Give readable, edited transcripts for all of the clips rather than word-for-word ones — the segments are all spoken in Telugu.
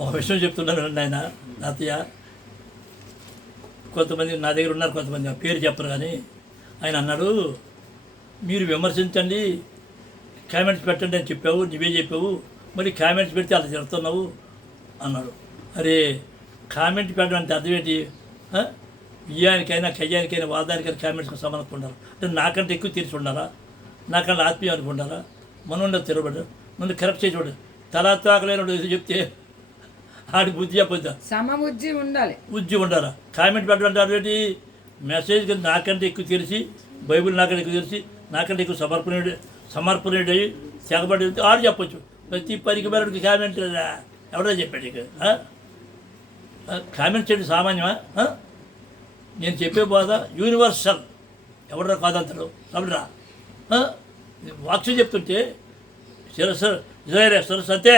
ఒక విషయం చెప్తున్నాను నాయన తాతయ్య. కొంతమంది నా దగ్గర ఉన్నారు, కొంతమంది ఆ పేరు చెప్పరు కానీ ఆయన అన్నాడు, మీరు విమర్శించండి, కామెంట్స్ పెట్టండి అని చెప్పావు, నువ్వే చెప్పావు, మరి కామెంట్స్ పెడితే అలా తిడుతున్నావు అన్నాడు. అరే కామెంట్ పెట్టడం అంటే అర్థం ఏంటి? బియ్యానికైనా కయ్యానికైనా వాదానికైనా కామెంట్స్కి సంబంధం ఉండాలి అంటే నాకంటే ఎక్కువ తెలిసి ఉండాలా, నాకంటే ఆత్మీయం అనుకుంటారా? మనం తిరగబడ్డా నన్ను కరెక్ట్ చేసి చూడండి. తలాతాకలేని చెప్తే ఆడి బుద్ధి చెప్పొద్దా? సమబుద్ధి ఉండాలి, బుద్ధి ఉండాలా. కామెంట్ పెట్టడం అంటే మెసేజ్ నాకంటే ఎక్కువ తెలిసి, బైబిల్ నాకంటే ఎక్కువ తెలిసి, నాకంటే ఎక్కువ సమర్పణుడు అయ్యి తెగబడి ఆడు చెప్పొచ్చు. ప్రతి పనికి మేరకు కామెంట్ ఎవడో చెప్పాడు ఇక. కామెంట్ చేయడం సామాన్యమా? నేను చెప్పే బోధ యూనివర్సల్, ఎవడరా కాదంటాడు ఎవడరా? వాక్యం చెప్తుంటే శిరస్సు ఇజ్రాయేల్ శిరస్సు అంతే,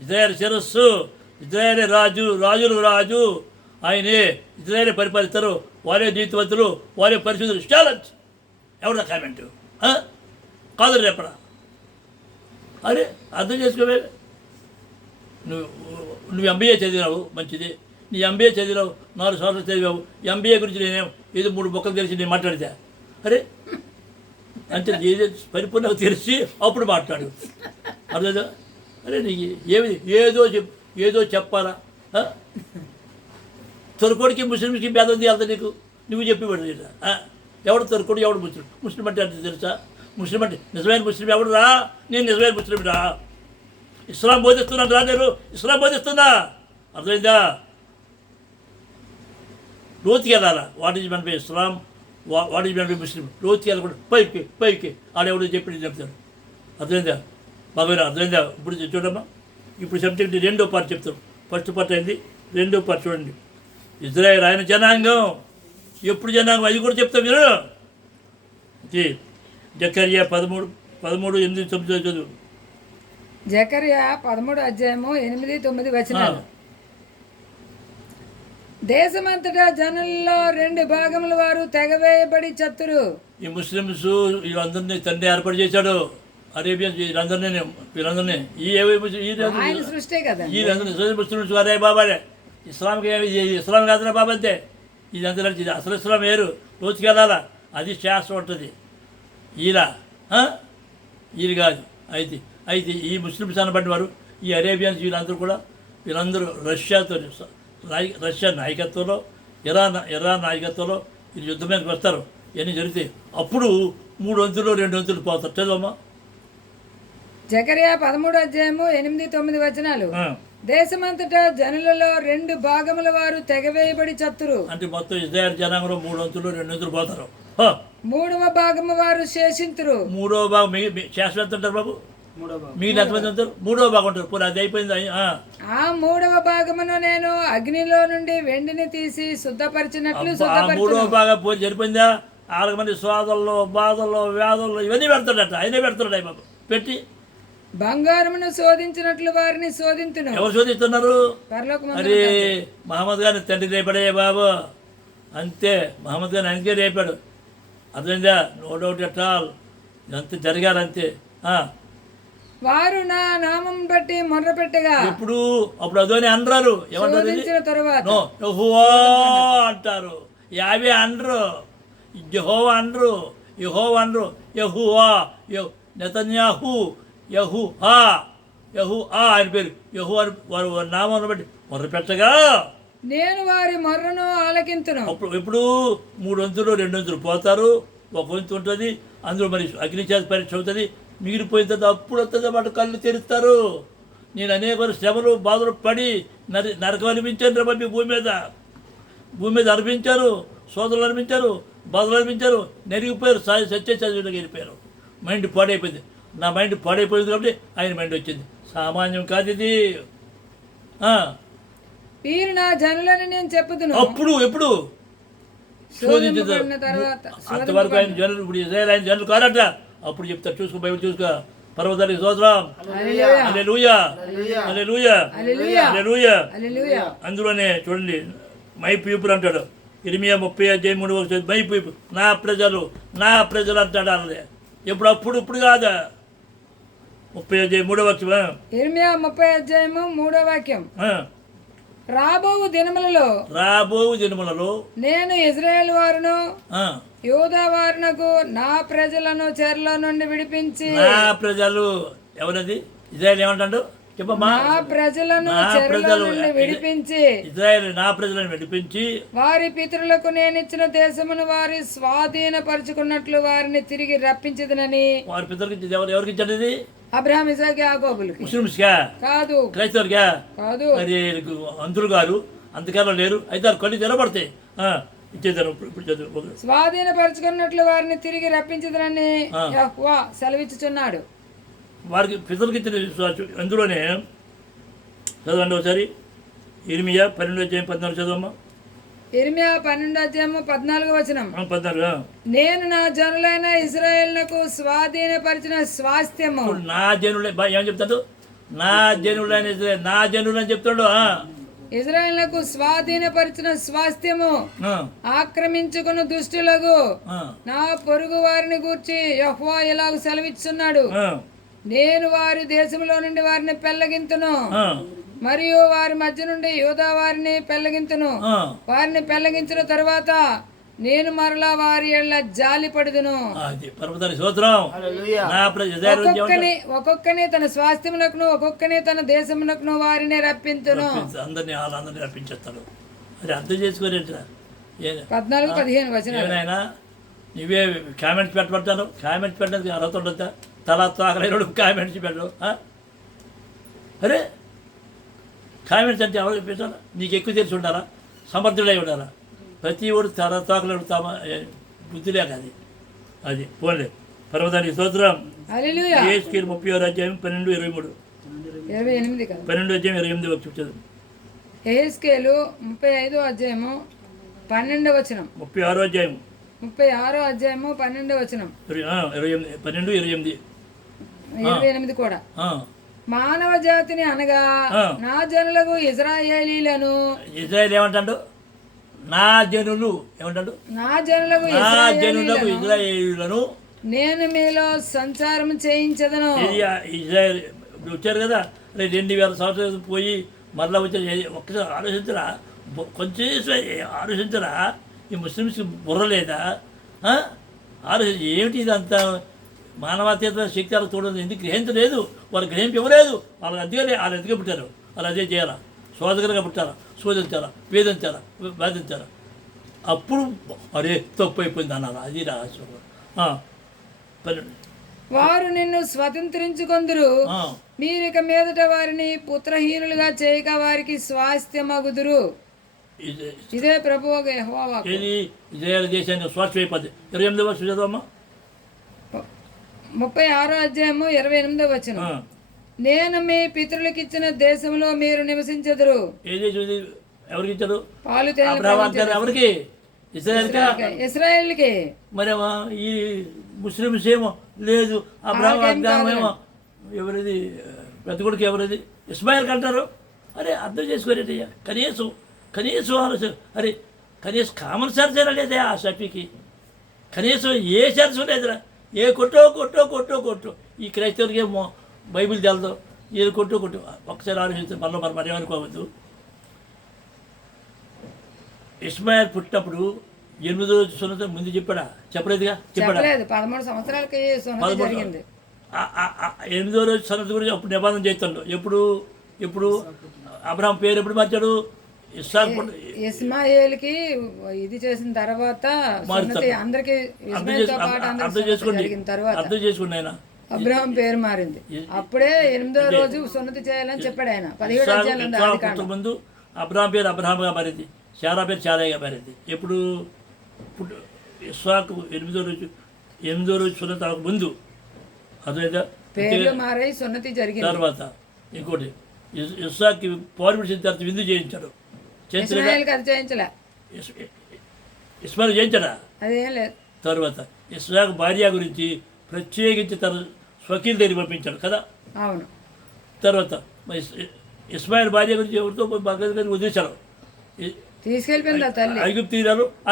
ఇజ్రాయేల్ శిరస్సు, ఇజ్రాయేలే రాజు, రాజులు రాజు ఆయనే, ఇజ్రాయేలే పరిపాలిస్తారు, వారే నీతివంతులు, వారే పరిశుద్ధులు. ఛాలెంజ్ ఎవడరా కామెంటు? కాదు రేపడా? అరే అర్థం చేసుకోవే. నువ్వు ఎంబీఏ చదివినావు, మంచిది. నీ ఎంబీఏ చదివినావు, 4 సంవత్సరాలు చదివావు. ఎంబీఏ గురించి నేనేం ఏదో 3 బొక్కలు తెలిసి నేను మాట్లాడితే అరే అంటే ఏదో పరిపూర్ణంగా తెలిసి అప్పుడు మాట్లాడు. అర్థం? అరే నీకు ఏదో చెప్పాలా? తొరకోడికి ముస్లింకి భేదం ఉంది వెళ్తా నీకు, నువ్వు చెప్పేవాడు. ఎవడు తొరకోడు, ఎవడు ముస్లిం? ముస్లిం అంటే అంటే తెలుసా? ముస్లిం అంటే నిజమైన ముస్లిం ఎవడు రా? నేను నిజమైన ముస్లిం రా. ఇస్లాం బోధిస్తున్నాను రా, నేను ఇస్లాం బోధిస్తున్నా. అర్థమైందా? లోతుకి వెళ్ళాలా? What is meant by Islam, what is meant by Muslim. లోతుకి వెళ్ళకుండా పైకి ఆడెవడో చెప్పి చెప్తాడు. అర్థమైందా బాబాయ్? అర్థమైందా? ఇప్పుడు చూడమ్మా, ఇప్పుడు సబ్జెక్ట్ 2వ పార్ట్ చెప్తాం. ఫస్ట్ పార్ట్ అయింది, 2వ పార్ట్ చూడండి. ఇజ్రాయేల్ ఆయన జనాంగం. ఎప్పుడు జనాంగం అది కూడా చెప్తాం మీరు. జకర్యా 13:8-9 చదువు. జకర్యా 13:8-9 దేశమంతటా జనుల్లో 2 భాగముల వారు తెగవేయబడి చత్తురు. ఈ ముస్లిమ్స్ వీళ్ళందరినీ తండ్రి ఏర్పాటు చేశాడు. అరేబియన్స్ వీళ్ళందరినీ ఆయన సృష్టి కదా. వీళ్ళందరినీ ముస్లిమ్స్ అరే బాబాయ్, ఇస్లాంకి ఇస్లాం కాదురా బాబా అంతే. ఇదంతా అసలు ఇస్లాం వేరు, రోజుకి వెళ్ళాలా, అది శాస్త్రం ఉంటుంది. వీళ్ళు కాదు. అయితే ఈ ముస్లిమ్స్ అనబడిన వారు, ఈ అరేబియన్స్ వీళ్ళందరూ రష్యా నాయకత్వంలో, ఇరాన్ నాయకత్వంలో వీళ్ళు యుద్ధం మీదకి వస్తారు. ఇవన్నీ జరిగితే అప్పుడు 3 వంతులు 2 వంతులు పోతారు. చదవమ్మా. జకర్యా 13:8-9 దేశమంతటా జనులలో 2 భాగముల వారు తెగవేయబడి చత్తురు. అంటే మొత్తం ఇజ్రాయేల్ జనాంగంలో 3 వంతులు 2 వంతులు పోతారు. 3వ భాగము వారు శేషింతురు. 3వ భాగం శాశ్వత ఎంత ఉంటారు బాబు? మిగిలిన ఎంతమంది ఉంటారు? 3వ భాగం ఉంటారు. పోనీ అది అయిపోయింది. ఆ 3వ భాగమును నేను అగ్నిలో నుండి వెండిని తీసి శుద్ధపరిచినట్లు 3వ భాగం పోయి సరిపోయిందా? 4 మంది స్వాదల్లో, బాధల్లో, వ్యాధుల్లో ఇవన్నీ పెడతాడట. ఆయనే పెడతాడు బాబు. పెట్టి బంగారమును శోధించినట్లు వారిని శోధించును. ఎవరు శోధిస్తున్నారు? అరే మహమ్మద్ గారిని తండ్రి రేపాడే బాబు, అంతే. మహమ్మద్ గారిని ఆయనకే రేపాడు. అర్థమైందా? No doubt at all. ఇదంతా జరగాలంతే. వారు నా నామం బట్టి మొర్ర పెట్టగా అప్పుడు అదోని అనరారు. ఏమంటారు? యెహోవా అంటారు. యావే అనరు, యెహోవా అనరు, యెహోవా అనరు. యెహోవా నెతన్యాహు యెహోవా ఆయన పేరు యెహోవా అని వారు నామం బట్టి మొర్ర పెట్టగా నేను వారి మొర్రను ఆలకింతును. అప్పుడు ఎప్పుడు 3 వంతులు 2 వంతులు పోతారు. 1 వంతు ఉంటుంది, అందులో మరి అగ్ని చేత పరీక్ష అవుతుంది. మిగిలిపోయిన తర్వాత అప్పుడు వస్తుంది మాట కళ్ళు తెరుస్తారు. నేను అనేక శ్రమలు బాధలు పడి నరకం అనిపించాను రా బాబీ. భూమి మీద అనిపించారు, సోదరులు అనిపించారు, బాధలు అనిపించారు, నెరిగిపోయారు, సత్య చదువులకు వెళ్ళిపోయారు. మైండ్ పాడైపోయింది. నా మైండ్ పాడైపోయింది కాబట్టి ఆయన మైండ్ వచ్చింది. సామాన్యం కాదు ఇది. వీరు నా జనులని నేను చెప్పుదును. అప్పుడు ఎప్పుడు అంతవరకు ఆయన జనులు, ఇప్పుడు ఇజ్రాయేల్ ఆయన జనులు కారట. అప్పుడు చెప్తారు. చూసుకో, బైబిల్ చూసుకో. పర్వతానికి స్తోత్రం. హల్లెలూయా, హల్లెలూయా, హల్లెలూయా. అందులోనే చూడండి, మై పీపుల్ అంటాడు. ఇర్మియా 30:3 మై పీపుల్, నా ప్రజలు అంటాడు. అన్నది ఎప్పుడు? ఇప్పుడు కాదా? 33వ ఇర్మియా 30:3 రాబోవు దినములలో నేను ఇజ్రాయేల్ వారును ఆ, యూదా వారునకు నా ప్రజలను చెరలో నుండి విడిపించి నా ప్రజలు ఎవరది ఇజ్రాయెల్ ఏమంటాడు చెప్పమ్మా నా ప్రజలను నా చెరలో ప్రజలు నుండి విడిపించి ఇజ్రాయెల్ నా ప్రజలను విడిపించి వారి పితరులకు నేనిచ్చిన దేశమును వారి స్వాధీనపరుచుకున్నట్లు వారిని తిరిగి రప్పించదునని వారి పితరులకి ఎవరికి ఇచ్చాడు ఇది అబ్రహాం ఇసాక్ యాకోబులకి ముస్లిమ్స్గా కాదు క్రైస్తవులుగా కాదు మరి అంతులు గారు అంతకాలం లేరు అయితే వారు కళ్ళు తెరబడతాయి ఇచ్చేదారు ఇప్పుడు చదువు స్వాధీనపరుచుకున్నట్లు వారిని తిరిగి రప్పించదునని యెహోవా సెలవిచ్చుచున్నాడు. వారికి పితరులకి ఇచ్చిన విశ్వాసం అందులోనే చదవండి ఒకసారి ఇర్మియా 12:14 చదవమ్మా. ఇర్మియా 12:14 14 నేను నా జనులైన ఇశ్రాయేలునకు స్వాధీనపరిచిన స్వాస్థ్యము. ఇప్పుడు నా జనులే ఏం చెప్తాడు నా జనులైన ఇజ్రాయేల్ నా జనులు అని చెప్తాడు ఇశ్రాయేలునకు స్వాధీనపరిచిన స్వాస్థ్యము ఆ, ఆక్రమించుకుని దుష్టులకు ఆ, నా పొరుగు వారిని గూర్చి యెహోవా ఇలాగ సెలవిస్తున్నాడు. ఆ, నేను వారి దేశంలో నుండి వారిని పెళ్లగింతును ఆ, మరియు వారి మధ్య నుండి యూదా వారిని పెళ్లగింతును. ఆ. వారిని పెళ్లగించిన తరువాత నేను మరలా వారి ఎళ్ళ జాలి పడుదును. అది పరమతాని స్తోత్రం నా ఇజ్రాయేల్ ఒక్కొక్కని తన స్వాస్థ్యమునకును ఒక్కొక్కని తన దేశమునకును వారిని రప్పింతును. అందరినీ రప్పించేస్తాడు. అది అర్థం చేసుకోరేంటిరా 14-15 ఏమైనా నువ్వే కామెంట్స్ పెట్టబడతాను కామెంట్స్ పెట్టడానికి అర్హత ఉండద్దా తలా తాకలేడు కామెంట్స్ పెట్టడు అరే కామెంట్స్ అంటే ఎవరు పెట్టారా నీకు ఎక్కువ తెలిసి ఉండాలా సమర్థుడై ఉండాలా ప్రతి ఒడు తల తాకలేడు బుద్ధి లేక అది పోలే పర్వతానికి స్తోత్రం. హల్లెలూయా. ఏస్కేలు 30వ 12-23 28 కదా 12:28 చూపించదు. యెహెజ్కేలు 35:12 36వ 12 28 28 కూడా మానవ జాతిని అనగా నా జనులకు ఇశ్రాయేలీలను ఇజ్రాయేల్ ఏమంటాడు నా జనులు ఏమంటాడు నా జనులకు నా జనులకు ఇజ్రాయేలులను నేను మీలో సంచారం చేయించదను. ఇజ్రాయేల్ వచ్చారు కదా 2000 సంవత్సరాలు పోయి మరలా వచ్చారు. ఒక్కసారి ఆలోచించరా కొంచెం ఆలోచించరా ఈ ముస్లిమ్స్కి బుర్ర లేదా ఆలోచించి ఏమిటి ఇదంతా మానవాతీత శక్తి అలా చూడదు ఎందుకు గ్రహించలేదు వాళ్ళు గ్రహింపు ఇవ్వలేదు వాళ్ళకి అందుకనే వాళ్ళు ఎందుకు పుట్టారు వాళ్ళు అదే చేయాలా శోధకరంగా పుట్టారా శోధించారా వేధించారా బాధించారా అప్పుడు అరే తప్పు అయిపోయింది అన్నారు అది రహస్యం. వారు నిన్ను స్వతంత్రించుకొందురు మీరిక మీదట వారిని పుత్రహీనులుగా చేయక వారికి స్వాస్థ్యమగుదురు. ఇదే ప్రభువు యెహోవా వాక్కు. ఏది ఇజ్రాయేల్ దేశానికి స్వాస్థ్యం అయిపోద్ది. 28వ వర్షం చదవమ్మా 36:28 నేను మీ పితరులకు ఇచ్చిన దేశంలో మీరు నివసించదురు. ఏ దేశం ఇది ఎవరికి ఇచ్చారు పాలు ఎవరికి ఇశ్రాయేలుకి మరి ఈ ముస్లిమ్స్ ఏమో లేదు అబ్రహాం ఏమో ఎవరిది పెద్ద కొడుకు ఎవరిది ఇస్మాయిల్ అంటారు. అరే అర్థం చేసుకోరేటయ్యా కనీసం ఆలోచన అరే కనీసం కామన్ సెన్స్ లేదే ఆ సర్టికి కనీసం ఏ సెన్స్ లేదురా ఏ కొట్టో ఈ క్రైస్తవులకి ఏమో బైబిల్ తెలదు ఏది కొట్టు ఒకసారి ఆలోచిస్తే మరి ఏమనుకోవద్దు. ఇస్మాయిల్ పుట్టినప్పుడు 8వ రోజు సున్నత ముందు చెప్పలేదుగా 13 సంవత్సరాలకి 8వ రోజు సున్నత గురించి అప్పుడు నిబంధన చేస్తాడు. ఎప్పుడు అబ్రహాం పేరు ఎప్పుడు మార్చాడు ఇస్మాయిల్కి ఇది చేసిన తర్వాత అందరికి అర్థం చేసుకోండి ఆయన అబ్రహాం పేరు మారింది. అప్పుడే 8వ రోజు సున్నతి చేయాలని చెప్పాడు ఆయన 17 ముందు అబ్రహాం పేరు అబ్రహాంగా మారింది శారా పేరు శారాగా మారింది. ఎప్పుడు ఇస్సాకు 8వ రోజు సున్నతి ముందు అదేగా పేర్లు మారాయి సున్నతి జరిగింది. తర్వాత ఇంకోటి ఇస్సాకి పౌర్ణమి తర్వాత విందు చేయించాడు ఇస్మాయిల్ చేయించాడా అదేం లేదు. తర్వాత ఇస్సాకు భార్య గురించి ప్రత్యేకించి తన స్వకీల దగ్గర పంపించాడు కదా. అవును. తర్వాత ఇస్మాయిల్ భార్య గురించి ఎవరితో వదిలేశారు తీసుకెళ్ళిపోయింది తల్లి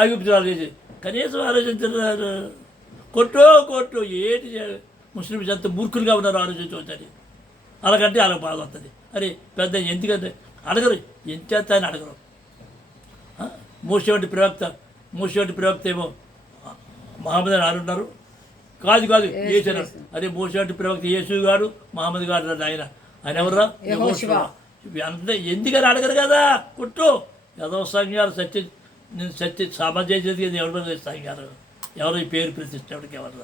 ఐగుప్తురాలు చేసి కనీసం ఆలోచించారు కొట్టు ఏంటి ముస్లిమ్స్ ఎంత మూర్ఖులుగా ఉన్నారు ఆలోచించవచ్చని. అలాగంటే అలా బాధ వస్తుంది. అరే పెద్ద ఎందుకంటే అడగరు, ఎంత చేస్తా అని అడగరు. మోసే వంటి ప్రవక్త ఏమో మహమ్మద్ అని అంటున్నారు. కాదు యేసు అన్నారు. అదే మోసే వంటి ప్రవక్త యేసు గారు మహమ్మద్ గారు ఆయన ఎవరా యెహోషువ. అంతే ఎందుకని అడగరు కదా. కుట్టు ఏదో సంఘాలు సత్య సామాజిక ఎవరి సంఘాలు ఎవరో ఈ పేరు ప్రతిష్ట ఎవరికి ఎవరు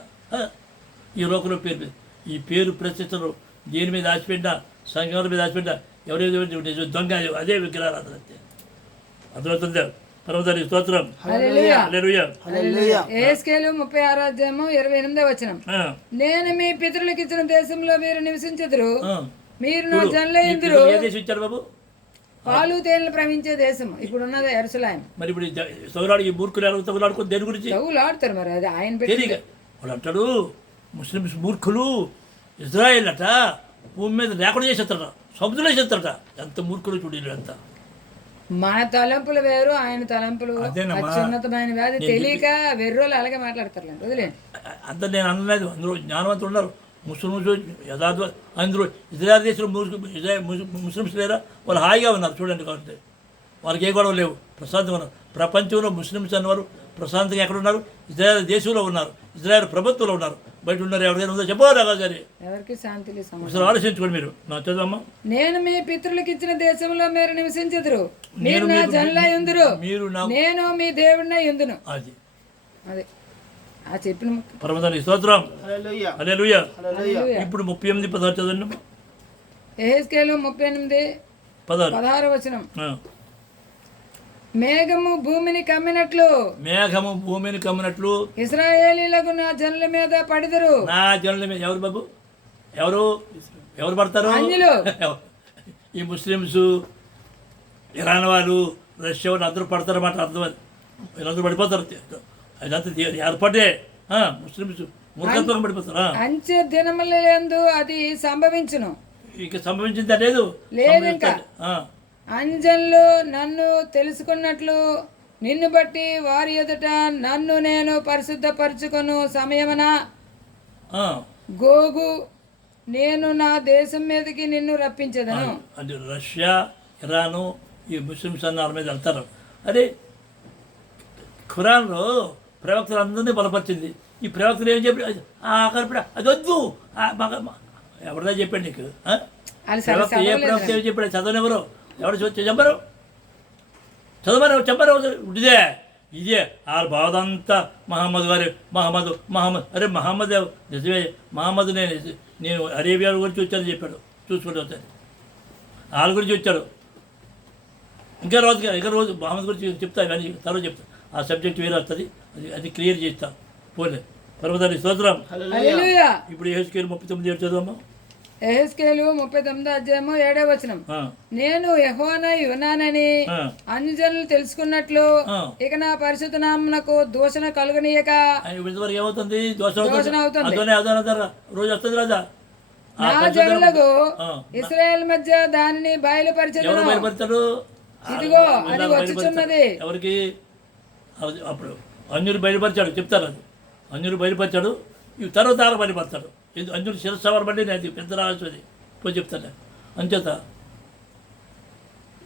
ఈ లోకంలో ఈ పేరు ప్రతిష్టలు దేని మీద ఆశపెట్టినా సంఘాల మీద ఆశపెట్టినా ఎవరైతే దొంగ అదే విగ్రహాలు అంతే. అర్థమవుతుంది. పరమదాని స్తోత్రం. హల్లెలూయా. యెహెజ్కేలు 36:28 నేను మీ పితరులకు ఇచ్చిన దేశంలో మీరు నివసించెదరు, మీరు నా జనులయ్యుందురు. ఏ దేశం ఇచ్చారు బాబు? పాలు తేనెలు ప్రవహించే దేశం. ఇప్పుడు ఉన్నది యెరూషలేము. మరి ఇప్పుడు తగులాడు ఈ మూర్ఖులు ఎలా తగులాడుకో దేని గురించి తగులాడతారు. మరి అది ఆయన తెలియక వాళ్ళు అంటాడు ముస్లిమ్స్ మూర్ఖులు ఇజ్రాయేల్ అట భూమి మీద లేకుండా చేసేస్తారట, సముద్రంలో వేసేస్తారట. ఎంత మూర్ఖులు చూడలేదు. ఎంత మన తలంపులు వేరు, ఆయన తలంపులు అత్యున్నతమైన వ్యాధి. తెలియక వెర్రోలు అలాగే మాట్లాడతారు. వదిలే అంత నేను అనలేదు. అందులో జ్ఞానవంతులు ఉన్నారు, ముస్లిమ్స్ యథార్థ. అందులో ఇజ్రాయల్ దేశంలో ముస్లిమ్స్ లేరా? వాళ్ళు హాయిగా ఉన్నారు చూడండి. కాబట్టి వాళ్ళకి ఏ గొడవ లేవు, ప్రశాంతంగా ఉన్నారు. ప్రపంచంలో ముస్లిమ్స్ అన్నవారు ప్రశాంతంగా ఎక్కడ ఉన్నారు? ఇజ్రాయల్ దేశంలో ఉన్నారు, ఇజ్రాయల్ ప్రభుత్వంలో ఉన్నారు. బయట ఉన్నారు. ఎవరికైనా ఉందో చెప్పరా సరే, ఎవరికి శాంతి లేదు. అసలు ఆలోచించుకోండి మీరు. నా చదువమ్మా. నేను మీ పితరులకు ఇచ్చిన దేశంలో మీరు నివసించెదరు, మీరు నా జనులయ్యుందురు, నేను మీ దేవుడినై ఉందును. అది అదే ఆ చెప్పిన పరమదానికి స్తోత్రం. హల్లెలూయా. ఇప్పుడు 38:16 చదవండి. యెహెజ్కేలు 38:16 మేఘము భూమిని కమ్మినట్లు ఇశ్రాయేలీయులకు నా జనుల మీద పడిదరు. నా జనుల మీద ఎవరు బాబు? ఎవరు పడతారు? ఈ ముస్లిమ్స్, ఇరాన్ వాళ్ళు, రష్యా వాళ్ళు అందరూ పడతారన్నమాట. అర్థమైంది. వీళ్ళందరూ పడిపోతారు. అదంతా ఏర్పడే ముస్లిమ్స్ మూర్ఖత్వం పడిపోతారు. అంచె దినములందు అది సంభవించును. ఇక సంభవించింది లేదు. అంజన్లు నన్ను తెలుసుకున్నట్లు నిన్ను బట్టి వారి ఎదుట నన్ను నేను పరిశుద్ధపరచుకొను సమయమున గోగు నేను నా దేశం మీదకి నిన్ను రప్పించదను. అది రష్యా, ఇరాను ఈ ముస్లిమ్స్ అన్న మీద వెళ్తారు. అదే ఖురాన్లో ప్రవక్తలు అందరినీ బలపరిచింది. ఈ ప్రవక్తలు ఏం చెప్పి అది వద్దు ఎవరిదా చెప్పాడు నీకు? ప్రవక్త ఏ ప్రవక్త ఏం చెప్పాడు? చదవనెవరు? ఎవరు చదవరు ఇదే ఆ బాధ అంతా మహమ్మద్ గారు. మహమ్మద్ అరే మహమ్మద్ నిజమే. మహమ్మద్ నేను అరేబియా గురించి వచ్చానని చెప్పాడు. చూసుకుంటూ వచ్చాను. వాళ్ళ గురించి వచ్చాడు. ఇంకా రోజు మహమ్మద్ గురించి చెప్తా. ఇవన్నీ తర్వాత చెప్తా. ఆ సబ్జెక్ట్ వేరే వస్తుంది. అది క్లియర్ చేస్తాం. పోలే పర్వతాన్ని స్తోత్రం. ఇప్పుడు యెహెజ్కేలు 39 చదవమ్మా. యెహెజ్కేలు 39:7 నేను యెహోవానై ఉన్నానని అన్ని జనులు తెలుసుకున్నట్లు ఇక నా పరిశుద్ధ నామమునకు దూషణ కలుగనీయక. ఏమవుతుంది? దూషణ అవుతుంది. రోజు వస్తుంది రాజా. నా జనులకు ఇశ్రాయేల్ మధ్య దానిని బయలుపరిచెదను. ఇదిగో అది వచ్చుచున్నది. ఎవరికి? అప్పుడు అన్యులు బయలుపరిచాడు. చెప్తారు. అది అన్యులు బయలుపరిచాడు. ఇవి తర్వాత బయలుపడతాడు. అన్యులు శిరస్సవారు బట్టి నేను పెద్ద రావాల్సింది పోయి చెప్తాను. అంచేత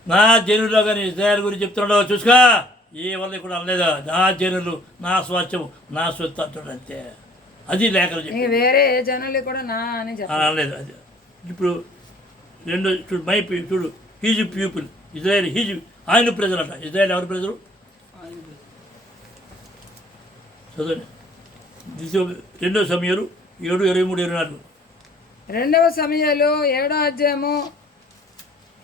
నా జనుల్లో కానీ ఇజ్రాయెల్ గురించి చెప్తున్నాడు. చూసుకో, ఏ వల్ల కూడా అనలేదా? నా జనులు, నా స్వాస్థ్యము, నా స్వత్త అంటాడు. అంతే. అది లేఖలు చెప్పి వేరే జనులు కూడా నా అని అనలేదు. అది ఇప్పుడు రెండు చూడు. చూడు హీజ్ పీపుల్ ఇజ్రాయెల్. హీజ్ ఆయన ప్రజలు అంట. ఇజ్రాయెల్ ఎవరి ప్రజలు? చదవండి. 2 సమయాలు 7, 23, 24. 2 సమయాలు 7వ అధ్యాయము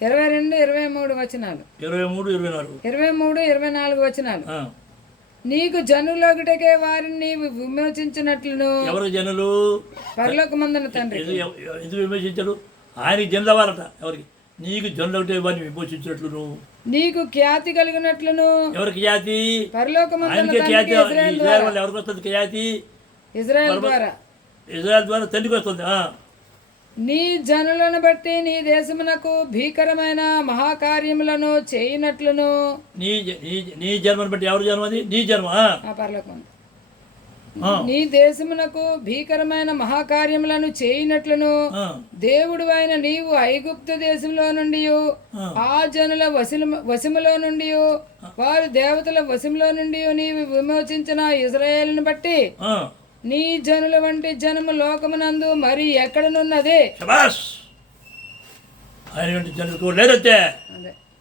22, 23 వచనాలు. 23, 24. 23, 24 వచనాలు. నీకు జనులొకటికే వారిని నీవు విమోచించినట్లును. ఎవరు జనులు? పరలోకమందున తండ్రి. ఎందుకు విమోచించాడు? ఆయనకి జనులు అవ్వాలట. ఎవరికి? నీకు జనులు ఒకటే వారిని విమోచించినట్లును, నీకు ఖ్యాతి కలిగినట్లును. ఎవరికి ఖ్యాతి? పరలోకమందున ఖ్యాతి. ఇజ్రాయెల్ వాళ్ళు ఎవరికి వస్తుంది ఖ్యాతి? ఇజ్రాయెల్ ద్వారా తండ్రికి వస్తుంది. నీ జనులను బట్టి నీ దేశమునకు భీకరమైన మహాకార్యములను చేయనట్లును. నీ జన్మను బట్టి ఎవరు జన్మ? అది నీ జన్మ. నీ దేశమునకు భీకరమైన మహాకార్యములను చేయనట్లును దేవుడు అయిన నీవు ఐగుప్తు దేశంలో నుండి ఆ జనుల వశములో నుండి వారు దేవతల వశములో నుండి నీవు విమోచించిన ఇశ్రాయేలును బట్టి నీ జనుల వంటి జనము లోకమునందు మరి ఎక్కడనున్నది.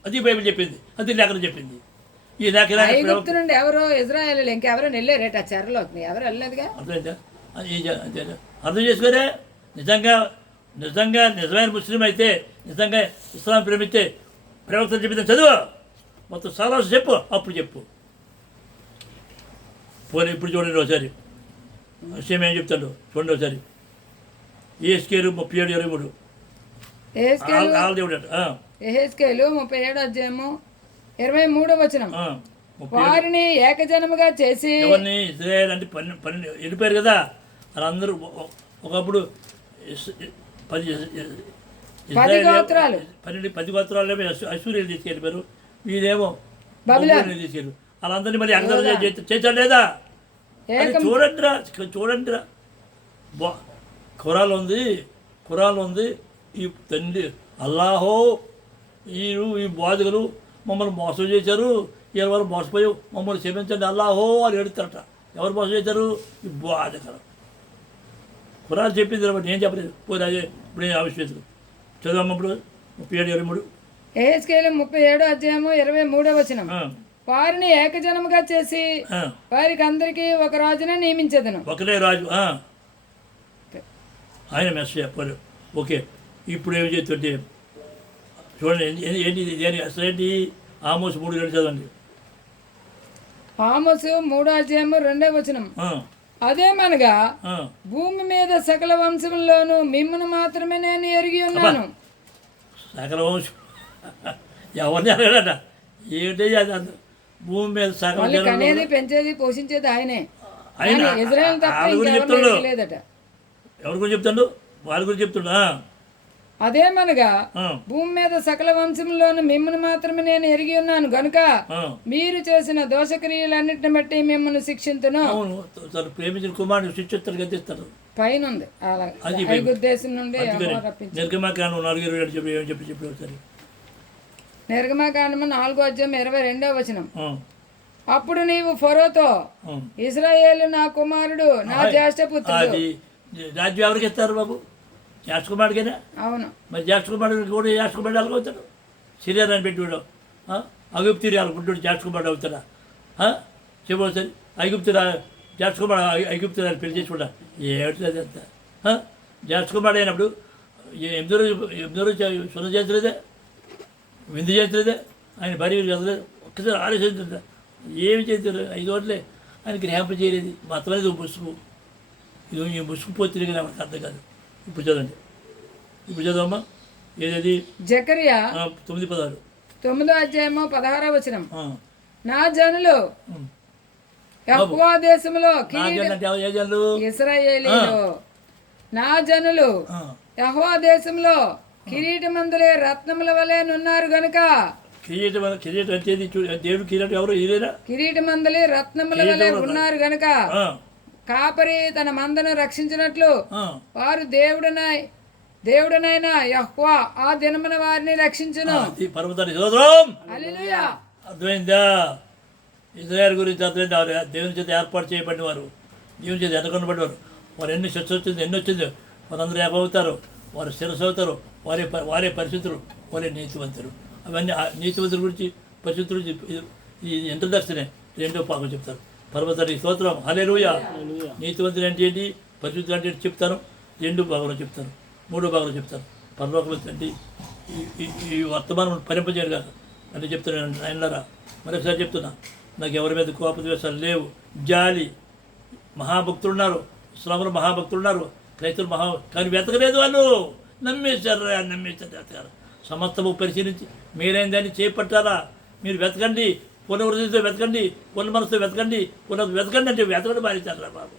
అది బైబిల్ చెప్పింది, అది లేఖనం చెప్పింది. ఈ లేఖ ఐగుప్తు నుండి ఎవరో ఇజ్రాయేల్ ఇంకెవరో వెళ్ళారేట ఆ చెరలోకి, ఎవరు వెళ్ళలేదుగా. అర్థం చేసుకోరే. నిజంగా నిజంగా నిజమైన ముస్లిం అయితే, నిజంగా ఇస్లాం ప్రేమిస్తే ప్రవక్తలు చెప్పింది చదువు, మొత్తం సారాంశం చెప్పు, అప్పుడు చెప్పు. పోనీ ఇప్పుడు చూడండి ఒకసారి విషయం ఏం చెప్తాడు చూడండి ఒకసారి. ఏస్కేలు 37:23 యెహెజ్కేలు 37వ అధ్యాయము 23వ వచనం. వారిని ఏకజనముగా చేసి, ఎవరిని? ఇజ్రాయేల్ అంటే 12 వెళ్ళిపోయారు కదా వాళ్ళందరూ. ఒకప్పుడు 10 గోత్రాలు 10 గోత్రాలు అశ్వరీయులు తీసుకెళ్ళిపోయారు, వీళ్ళేమో బబులోను తీసుకెళ్ళారు. వాళ్ళందరినీ మళ్ళీ ఎక్కడ చేశాడు లేదా? చూడండిరా ఖురాన్ ఉంది. ఈ తండ్రి అల్లాహో ఈ బాధకులు మమ్మల్ని మోసం చేశారు, ఎవరు మోసపోయి మమ్మల్ని క్షమించండి అల్లాహో అని ఏడుతారట. ఎవరు మోసం చేశారు? ఈ బాధకరం. ఖురాన్ చెప్పింది కాబట్టి నేను చెప్పలేదు. పోయి అదే ఇప్పుడు ఆవిష్కరించదు. చదువు ఇప్పుడు 37:23. యెహెజ్కేలు 37వ అధ్యాయము 23వ వచనం. వారిని ఏకజనముగా చేసి వారికి అందరికీ ఒక రాజునే నియమించదను. ఒకటే రాజు, ఆయన మెసేజ్ చెప్పారు. ఓకే, ఇప్పుడు ఏం చేస్తుంటే చూడండి ఏంటి దేని అసలు ఏంటి? ఆమోసు 3:2 చదవండి. ఆమోసు 3వ అధ్యాయము 2వ వచనం. అదేమనగా భూమి మీద సకల వంశముల్లోనూ మిమ్మల్ని మాత్రమే నేను ఎరిగి ఉన్నాను. సకల వంశం ఎవరిని అడగడట? ఏంటి అది? భూమి మీద సకల అనేది పెంచేది పోషించేది ఆయనే. ఆయన ఇజ్రాయెల్ తప్ప లేదట. ఎవరి గురించి చెప్తాడు? వాళ్ళ గురించి చెప్తున్నా. అదేమనగా భూమి మీద సకల వంశంలోను మిమ్మల్ని మాత్రమే నేను ఎరిగి ఉన్నాను గనుక మీరు చేసిన దోషక్రియలన్నిటిని బట్టి మిమ్మల్ని శిక్షించును. ప్రేమించిన కుమారుడు శిక్షిస్తారు, గతిస్తారు. పైన ఉంది ఐగుప్తు నుండి నిర్గమాకాండం 4:27 చెప్పి ఒకసారి. నిర్గమాకాండము 4వ అధ్యాయం 22వ వచనం. అప్పుడు నీవు ఫరోతో ఇశ్రాయేలు నా కుమారుడు, నా జ్యేష్ఠ పుత్రుడు. రాజ్యం ఎవరికి ఇస్తారు బాబు? జ్యేష్ఠ కుమారుడికేనా? అవును. మరి జ్యేష్ఠ కుమారుడు కూడా జ్యేష్ఠ కుమారుడు అవుతాడు. సిరియాని పెట్టుడు ఐగుప్తు పుట్టుడు జ్యేష్ఠ కుమారుడు అవుతాడా? చెప్పు సరే. ఐగుప్తు జ్యేష్ఠ కుమారుడు ఐగుప్తు పెళ్లి చేసుకుంటా ఏమిటి అంత? జ్యేష్ఠ కుమారుడు అయినప్పుడు ఎనిమిదో సున్న చేతులేదే, విందు చేతులేదే, ఆయన భార్య చదవలేదు. ఒక్కసారి ఆలోచించా ఏమి చేస్తారు? 5 రోజులే ఆయనకి ర్యాంపు చేయలేదు. మొత్తం అనేది ముసుగు. ఇది ఈ ముసుగు పోతుంది కదా, మనకు అర్థం కాదు. ఇప్పుడు చదవండి, ఇప్పుడు చదవమ్మా. ఏది? జకరియా 9:16. 9వ అధ్యాయము 16వ వచనం. నా జనులు యెహోవా దేశములో ఇశ్రాయేలీయులు, నా జనులు యెహోవా దేశంలో కిరీటమందులే రత్నముల వలె నున్నారు గనుక. కిరీటం అంటే దేవుడు కిరీటం ఎవరు? ఇదేనా? కిరీటమందులే రత్నముల వలె ఉన్నారు గనుక కాపరి తన మందను రక్షించినట్లు వారు దేవుడనైనా యెహోవా ఆ దినమున వారిని రక్షించును. హల్లెలూయా. అర్థమైందా? ఇశ్రాయేలు గురించి అర్థమైందా? దేవుని చేత ఏర్పాటు చేయబడిన వారు, దేవుని చేత ఎన్నుకొనబడినవారు. వారు ఎన్ని శిక్ష వచ్చింది, ఎన్ని వచ్చిందో వారందరూ ఏకమవుతారు. వారు శిరస్సు అవుతారు. వారే పరిశుద్ధులు, వారే నీతివంతులు. అవన్నీ నీతివంతుల గురించి పరిశుద్ధులు ఈ ఇంట్రడక్షనే 2వ భాగం చెప్తారు. పర్వతాన్ని స్తోత్రం. హల్లెలూయా. నీతివంతులు అంటే ఏంటి, పరిశుద్ధులు అంటే చెప్తాను. 2వ భాగంలో చెప్తాను, 3వ భాగంలో చెప్తాను. పరలోకం అంటే ఈ వర్తమానం ఫలింపజేయరు కాదు అంటే చెప్తున్నాను. ఆయనలారా మరొకసారి చెప్తున్నా, నాకు ఎవరి మీద కోపద్వేషాలు లేవు. జాలి. మహాభక్తులు ఉన్నారు, ఇస్లాంలో మహాభక్తులు ఉన్నారు, క్రైస్తవులు కానీ వెతకలేదు. వాళ్ళు నమ్మేశారు. వెతకారు. సమస్తము పరిశీలించి మీరేందని చేపట్టారా? మీరు వెతకండి, పూర్ణ హృదయంతో వెతకండి, పూర్ణ మనసుతో వెతకండి, వెతకండి అంటే వెతకడం మానేశారా బాబు?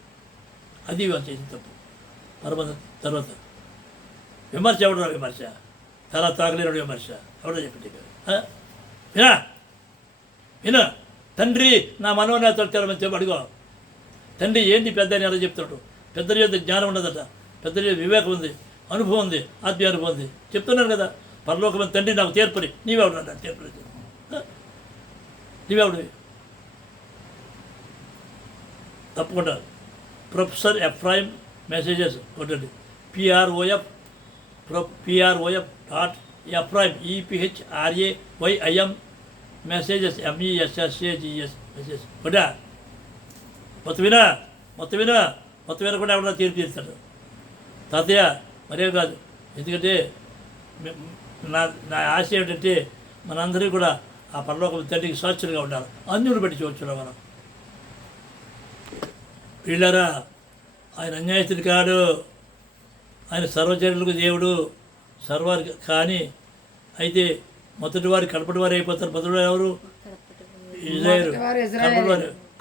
అది వాళ్ళు చేసిన తప్పు. తర్వాత విమర్శ ఎవడో విమర్శ, తల తాగలేడు విమర్శ ఎవడో చెప్పండి. వినా తండ్రి నా మనోనేతలు తెరమని చెప్పి అడుగో. తండ్రి ఏంటి పెద్ద అని ఎలా చెప్తాడు? పెద్ద యొక్క జ్ఞానం ఉన్నదట, పెద్ద వివేకం ఉంది, అనుభవం ఉంది, ఆత్మీయ అనుభవం ఉంది. చెప్తున్నాను కదా, పరలోకమైన తండ్రి నాకు తీర్పని. నీవెవడు తీర్పని? నీవెవడు? తప్పకుండా ప్రొఫెసర్ ఎఫ్రాయిమ్ మెసేజెస్ కొట్టండి. PROF .Ephraim EPHRAYIM messages MESSAGES messages కొట్టా. మొత్తం వినకుండా ఎవడన్నా తీర్పు తీరుతాడు. తాతయ్య మరేం కాదు. ఎందుకంటే నా ఆశ ఏమిటంటే మనందరికీ కూడా ఆ పరలోక తండ్రికి సాక్షులుగా ఉండాలి. అన్యులు పెట్టి చూస్తున్నాం మనం. వీళ్ళారా, ఆయన అన్యాయస్తుడు కాడు, ఆయన సర్వచర్యలకు దేవుడు, సర్వానికి. కానీ అయితే మొదటి వారు కడపటి వారు అయిపోతారు. మొదటి వారు ఎవరు? ఇజ్రాయేలు.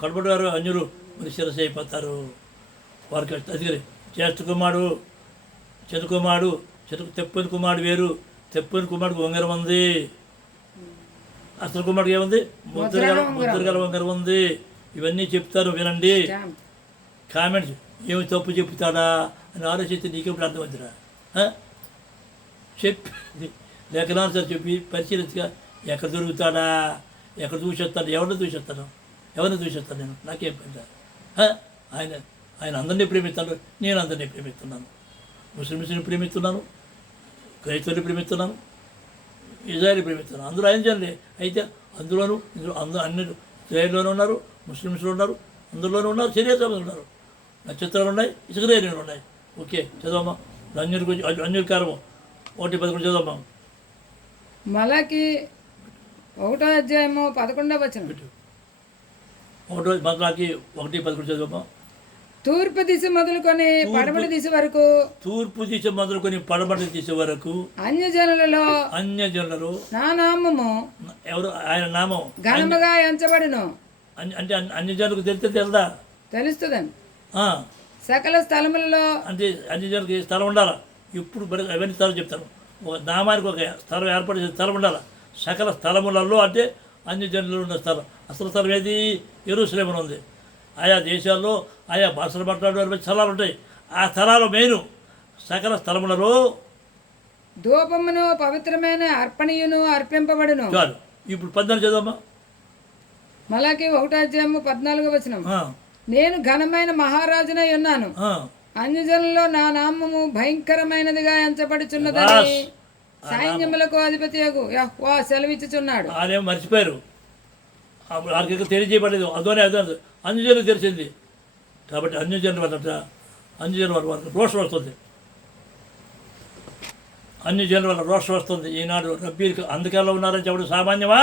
కడపటి వారు అన్యులు మరి శిరస్సు అయిపోతారు. వారికి అది జ్యేష్ఠ కుమారుడు, చెను తెప్పని కుమారుడు వేరు. తెప్పని కుమారుడికి ఉంగరం ఉంది. అసలు కుమారుడికి ఏముంది? ముద్రగల ఉంగరం ఉంది. ఇవన్నీ చెప్తారు, వినండి. కామెంట్స్ ఏమి తప్పు చెప్తాడా అని ఆలోచిస్తే నీకెప్పుడు అర్థమవుతుందా? చెప్పి లేఖనాలు సార్ చెప్పి పరిశీలించగా ఎక్కడ దొరుకుతాడా, ఎక్కడ చూసేస్తాను, ఎవరిని చూసేస్తాను నేను, నాకేం పెద్ద. ఆయన అందరినీ ప్రేమిస్తాడు, నేను అందరినీ ప్రేమిస్తున్నాను. ముస్లిమ్స్ని ప్రేమిస్తున్నాను, క్రైస్తవుని ప్రేమిస్తున్నాను, ఇజ్రాయేల్ ప్రేమిస్తున్నాను. అందరూ ఆయన జనులే. అయితే అందులోనూ అన్ని ఇజ్రాయేల్లోనూ ఉన్నారు, ముస్లిమ్స్లో ఉన్నారు, అందులోనూ ఉన్నారు, శరీరంలో ఉన్నారు, నక్షత్రాలు ఉన్నాయి, ఇసుకరేణులు ఉన్నాయి. ఓకే, చదవమ్మా. అన్యుల కారము 1:11 చదవమ్మా. మలాకి 1:11 మలాకి 1:11 చదవమ్మా. తూర్పు దిశ మొదలుకొని పడమటి దిశ వరకు, అన్యజనులలో నా నామము, ఎవరు? ఆయన నామం ఘనముగా ఎంచబడును. అంటే అన్యజనులకు తెలుస్తుందా? తెలుస్తుందండి. సకల స్థలములలో, అంటే అన్యజనులకు స్థలం ఉండాలా? ఇప్పుడు అవన్నీ స్థలం చెప్తాను. ఒక నామానికి ఒక స్థలం ఏర్పాటు చేసే స్థలం ఉండాలి. సకల స్థలములలో అంటే అన్యజనులు ఉన్న స్థలం. అసలు స్థలం ఏది? యెరూషలేములో ఉంది. ఆయా దేశాల్లో ఆయా భాషలు మాట్లాడే స్థలాలు ఉంటాయి. ఆ స్థలాలు మెయిన్. సకల స్థలములలో ధూపమును పవిత్రమైన అర్పణీయును అర్పింపబడును. చాలు. ఇప్పుడు 14 చదవమ్మా. మలాకి 1:14 నేను ఘనమైన మహారాజునై ఉన్నాను, అన్యజనుల్లో నా నామము భయంకరమైనదిగా ఎంచబడుచున్నదని సైన్యములకు అధిపతి యెహోవా సెలవిచ్చుచున్నాడు. అదేమో మర్చిపోయారు, వారికి తెలియజేయబడలేదు. అదోనే అన్యజనులు తెలిసింది. కాబట్టి అన్యజనుల వల్ల వారికి రోషం వస్తుంది. అన్యజనుల వల్ల రోషం వస్తుంది. ఈనాడు రబ్బీలకు అందుకాలో ఉన్నారని చెప్పడం సామాన్యమా?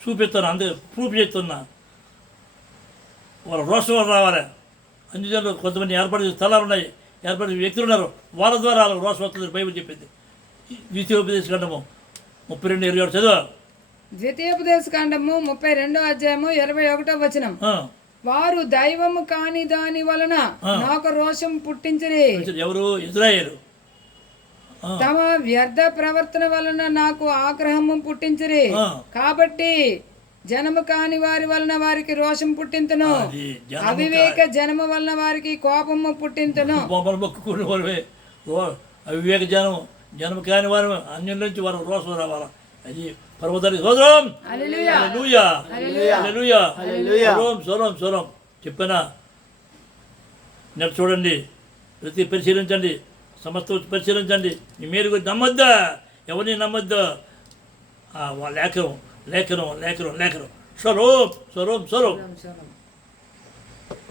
చూపిస్తున్నా, అందుకే ప్రూఫ్ చేస్తున్నా. వాళ్ళ రోషం వల్ల రావాలి. అన్యజనులు కొంతమంది ఏర్పడే స్థలాలు ఉన్నాయి, ఏర్పడే వ్యక్తులు ఉన్నారు, వాళ్ళ ద్వారా వాళ్ళకి రోషం వస్తుంది. బైబిల్ చెప్పింది. ద్వితీయోపదేశకాండము 32:27 చదువు. ద్వితీయోపదేశకాండము 32:21 వారు దైవము కాని దాని వలన నాకు రోషం పుట్టించిరి. ఎవరు? ఇజ్రాయేలు. తమ వ్యర్థ ప్రవర్తన వలన నాకు ఆగ్రహము పుట్టించిరి. కాబట్టి జనము కాని వారి వలన వారికి రోషం పుట్టింతును, అవివేక జనము వలన వారికి కోపము పుట్టింతును. అవివేక జనము కాని వారు అన్యుల నుంచి వారికి రోషం రావాలా? అది పర్వతానికి సోదరం. సోరం చెప్పనా? నెట్ చూడండి, ప్రతి పరిశీలించండి, సమస్త పరిశీలించండి. మీ మీరు నమ్మొద్దా, ఎవరిని నమ్మొద్దా. లేఖనం. స్వరూప్.